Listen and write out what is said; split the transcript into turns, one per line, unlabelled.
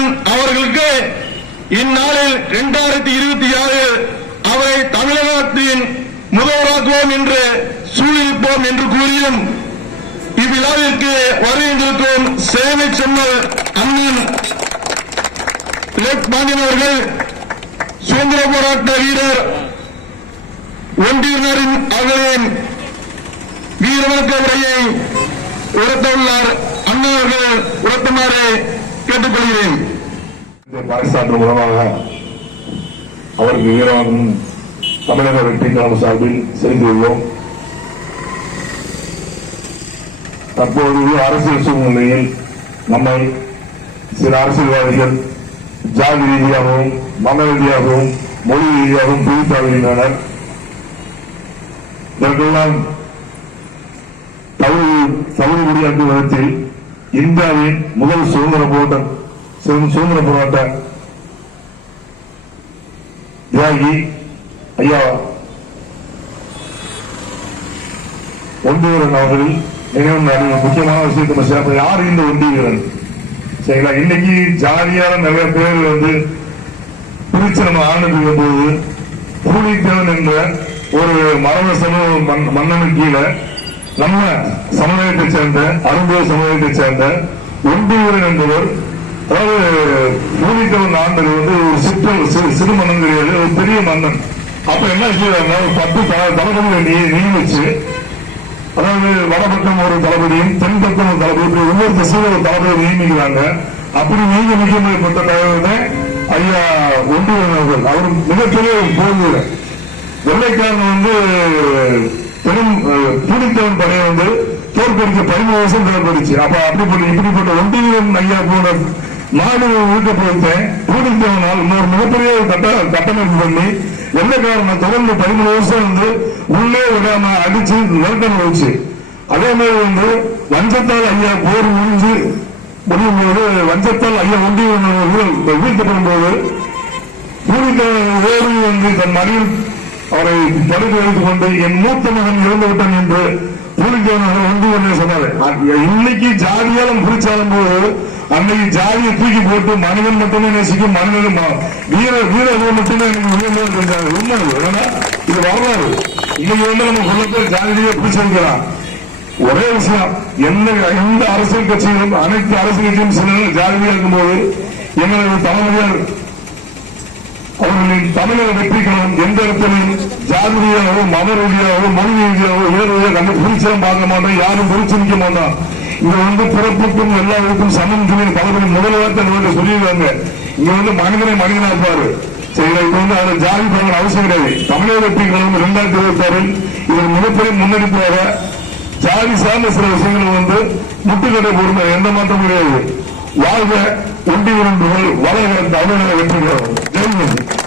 அண்ணன் அவர்களுக்கு இந்நாளில் இரண்டாயிரத்தி இருபத்தி ஆறு அவரை தமிழகத்தின் முதல்வராக்குவோம் என்று சூழ்நிலைப்போம் என்று கூறியும் இவ்விழாவிற்கு வருகின்றிருக்கும் சேவை செம்மல் அண்ணன் லேக் பாண்டியன் அவர்கள் சுதந்திர போராட்ட வீரர் ஒன்றியினரின் அவர்களின் வீரவணக்க உரையை உரத்தவுள்ளார் அண்ணா அவர்கள் உரத்துமாறு கேட்டுக்கொள்கிறேன்.
பாகிஸ்தான் மூலமாக அவருக்கு வீரவாகும் தமிழக வெற்றி கழகம் சார்பில் செய்துள்ளோம் தற்போது அரசியல் சூழ்நிலையில் நம்மை சில அரசியல்வாதிகள் ஜாதி ரீதியாகவும் மன ரீதியாகவும் மொழி ரீதியாகவும் பிரித்தாளுகின்றனர் இதற்கெல்லாம் தமிழ் தமிழ் குடியாட்டு விதத்தில் இந்தியாவின் முதல் சுதந்திர போராட்டம் சுதந்திர போராட்ட தியாகி ஐயா ஒண்டிவீரன் அவர்கள் நினைவு நாளில் முக்கியமான விஷயத்தை நம்ம யார் இந்த ஒண்டிவீரன்? சரிங்களா? இன்னைக்கு ஜாலியான நிறைய பேர் வந்து பிரிச்சு நம்ம ஆண்டு போது பூலித்தேவன் என்ற ஒரு மரபு சமூக மன்- மன்னனுக்கு கீழே நம்ம சமுதாயத்தை சேர்ந்த அரும்புய சமுதாயத்தை சேர்ந்த ஒன்பூரன் என்பவர் அதாவது பூலித்தேவன் ஆண்டர் வந்து ஒரு சிற்ற சிறு- சிறு மன்னன் கிடையாது ஒரு பெரிய மன்னன். அப்ப என்ன செய்யறாங்க ஒரு பத்து த- தளபதிகளை நியமிச்சு அதாவது வடபக்கம் ஒரு தளபதியும் தென்பக்கம் ஒரு தளபதி ஒவ்வொரு திசையில் ஒரு தளபதியை நியமிக்கிறாங்க. அப்படி நியமிக்கப்பட்ட தலைவர் ஐயா ஒன்று அவர் மிகப்பெரிய ஒரு போர் வீரர் வெள்ளைக்காரன் வந்து பெரும் பூனித்தவன் படையை வந்து தோற்கடிக்க பதிமூணு வருஷம் தேவைப்படுச்சு அப்ப அப்படிப்பட்ட இப்படிப்பட்ட ஒன்றியம் ஐயா போன நாடு ஊட்டப்படுத்தேன் பூனித்தவனால் இன்னொரு மிகப்பெரிய கட்ட கட்டமைப்பு பண்ணி வெள்ளைக்காரனை தொடர்ந்து பதிமூணு வருஷம் வந்து உள்ளே விடாம அடிச்சு நிறுத்தம் வச்சு அதே மாதிரி வந்து வஞ்சத்தால் ஐயா போர் முடிஞ்சு முடியும் போது வஞ்சத்தால் ஐயா ஒன்றியம் வீழ்த்தப்படும் போது பூரித்த ஓடி வந்து தன் மடியில் அவரை தடுத்து வைத்துக் கொண்டு என் மூத்த மகன் இறந்து விட்டான் என்று பூரித்தவன் வந்து ஒன்று சொன்னாரு இன்னைக்கு ஜாதியாலும் குறிச்சாலும் போது அன்னைக்கு ஜாதியை தூக்கி போட்டு மனிதன் மட்டுமே நேசிக்கும் மனிதன் வீர வீரர்கள் மட்டுமே எனக்கு உயர்ந்தது தெரிஞ்சாங்க உண்மை இது. ஏன்னா இது வரலாறு. இன்னைக்கு வந்து நம்ம சொல்ல ஜாதியை பிடிச்சிருக்கலாம் ஒரே விஷயம் எந்த எந்த அரசியல் கட்சியிலும் அனைத்து அரசியல் கட்சியும் சில ஜாதியாக இருக்கும்போது எங்களது தலைமையர் தமிழக வெற்றி கழகம் எந்த இடத்திலும் ஜாதி ரீதியாகவோ மத ரீதியாகவோ மொழி ரீதியாகவோ வேறு ரீதியாக கண்டு புரிச்சலம் பார்க்க மாட்டோம் யாரும் புரிச்சு நிற்க மாட்டோம். இங்க வந்து பிறப்புக்கும் எல்லாருக்கும் சமம் சொல்லி பலபடி முதல்வர்த்த சொல்லியிருக்காங்க. சொல்லிடுவாங்க இங்க வந்து மனிதனை மனிதனா இருப்பாரு சரி இப்ப வந்து அதுல ஜாதி பார்க்க அவசியம் கிடையாது. தமிழக வெற்றி கழகம் இரண்டாயிரத்தி இருபத்தி ஆறில் இது மிகப்பெரிய முன்னெடுப்பாக ஜாதி சார்ந்த சில விஷயங்கள் வந்து முட்டுக்கட்டை போடுங்க எந்த மாற்றம் கிடையாது. வாழ்க ஒன்றி விரும்புகள் வளர்கிற தமிழக வெற்றி கழகம்